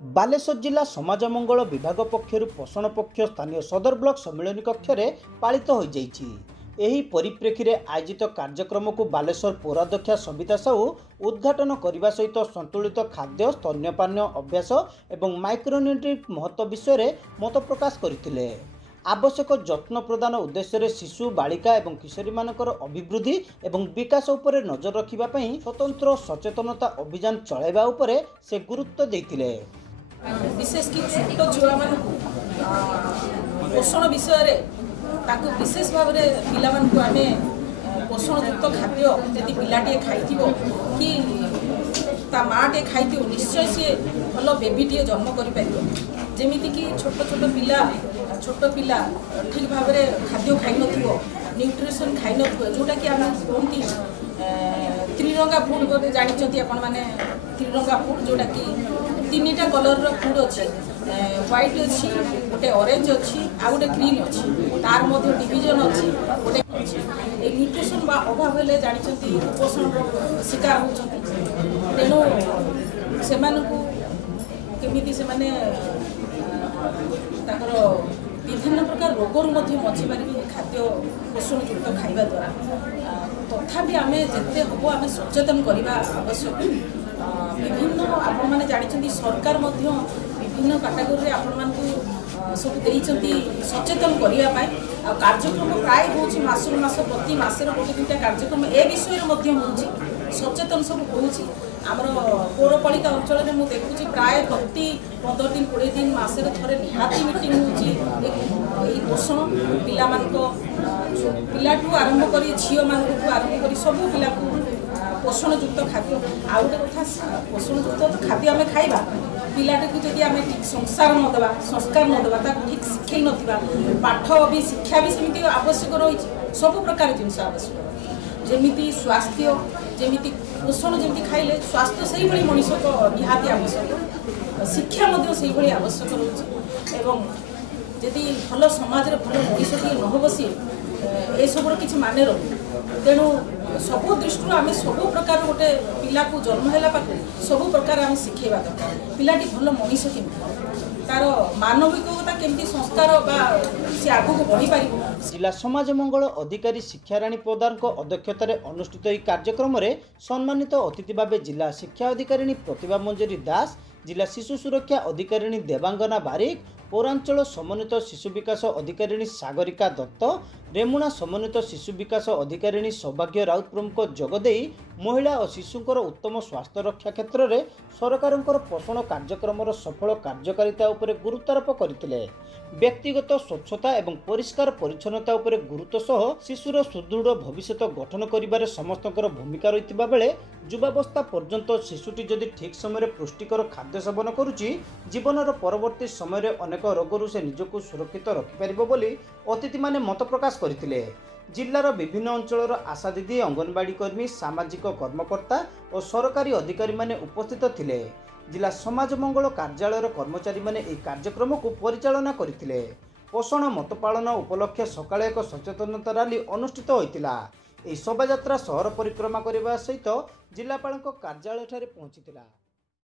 बालेश्वर जिला समाज मंगल विभाग पक्षर पोषण पक्ष स्थानीय सदर ब्लॉक सम्मिलन कक्ष में पालित हो एही परिप्रेक्षी में आयोजित कार्यक्रम को बालेश्वर पौराध्यक्षा सविता साहू उद्घाटन करने सहित संतुलित खाद्य स्तन्यपान अभ्यास और माइक्रोन्यूट्रिएंट महत्व विषय मत प्रकाश करते। आवश्यक जत्न प्रदान उद्देश्य शिशु बालिका और किशोरी मानकर अभिवृद्धि और विकास उपर नजर रखा स्वतंत्र सचेतनता अभियान चलाइबा उपरे से गुरुत्व देते। विशेष कि छोट छुआ मान पोषण विषय विशेष भाव में पिला आम पोषणयुक्त खाद्य जदि पिलाटे खाई कि माटे खाई निश्चय सी भल बेबीटे जन्म करमिति कि छोट छोट पिला ठीक भाव में खाद्य खाई न्यूट्रिशन खाई जोटा कि आम कहती त्रिरंगा फुड बोधे जानते आपण मैंने त्रिरंगा फुड जोटा कि तीनटा कलर फुड अच्छी व्हाइट अच्छी गोटे ऑरेंज अच्छी आ गोटे ग्रीन अच्छी तार मध्य डिवीजन अच्छी गोटे अच्छी न्यूट्रिशन अभाव हेले जानते कुपोषण शिकार होती तेणु से केमी से विभिन्न प्रकार रोगर बची पारे खाद्य पोषणयुक्त खाइबा द्वारा तथापि आम जिते हम आम सचेतन करने आवश्यक। विभिन्न आपण मैंने जानते सरकार विभिन्न कैटेगोरी आपण सब सचेतन करने कार्यक्रम प्राय हो मासर मास प्रति मसर गोटे दुटा कार्यक्रम ए विषय हो सचेतन सब होमर पौरपालिका अंचल में मुझे देखुची प्राय प्रति 15 दिन 20 दिन मसरे थे निहाती मीटिंग हो पोषण पिलाठू आरंभ कर झील मानू आरंभ कर सब पिला पोषणयुक्त खाद्य आ गए कथा पोषणयुक्त खाद्य आम खाइबा पिलाटे को जदि आम ठीक संसार नदेवा संस्कार नदेवा ठीक शिखई ना पाठ भी शिक्षा भी सेमती आवश्यक रही सब प्रकार जिन आवश्यक जमी स्वास्थ्य जमी पोषण जमी खाइले स्वास्थ्य से भाई मनीष को निहाती आवश्यक शिक्षा आवश्यक रोच जदि भल समाज भल मनीष न बसी ए सब किसी माने रही तेणु सबू दृष्टि आम सब प्रकार गोटे पिला को जन्म है सब प्रकार आम शिखेबा दरकार पिलाटी भल मनीष केमती तार मानविकता केमती संस्कार से आगू बढ़ी पार। जिला समाज मंगल अधिकारी शिक्षाराणी प्रधान अध्यक्षतार अनुष्ठित यह कार्यक्रम में सम्मानित अतिथि भाव जिला शिक्षा अधिकारी प्रतिभा मंजरी दास, जिला शिशु सुरक्षा अधिकारी देवांगना बारिक, पौरांचल समन्वित शिशु विकास अधिकारी सागरिका दत्त, रेमुणा समन्वित शिशु विकास अधिकारी सौभाग्य राउत प्रमुख जोगदे महिला और शिशुंकर उत्तम स्वास्थ्य रक्षा क्षेत्र में सरकार पोषण कार्यक्रम सफल कार्यकारिता उपरे गुरुत्वारोप करते। व्यक्तिगत स्वच्छता एवं परिष्कार परिच्छन्नता उपरे गुरुत्व सह शिशुर सुदृढ़ भविष्य गठन करिबारे समस्तकर भूमिका रही बेले युवावस्था पर्यंत शिशुटी जदि ठीक समय पुष्टिकर खाद्य सेवन करुच्ची जीवनर परवर्ती समय अनेक रोगरू से निजक सुरक्षित रखिपर बोली अतिथि माने मत प्रकाश करते। जिलार विभिन्न अंचल आशा दीदी, अंगनवाड़ी कर्मी, सामाजिक कर्मकर्ता और सरकारी अधिकारी माने उपस्थित थिले। जिला समाज मंगल कार्यालय कर्मचारी माने एक कार्यक्रम को परिचालना करथिले। पोषण मत पालन उपलक्षे सकाळे एक सचेतनता रैली अनुष्ठित होइतिला। एही शोभायात्रा शहर परिक्रमा करबा सहित जिलापाल कार्यालय ठारे पहुंचीतिला।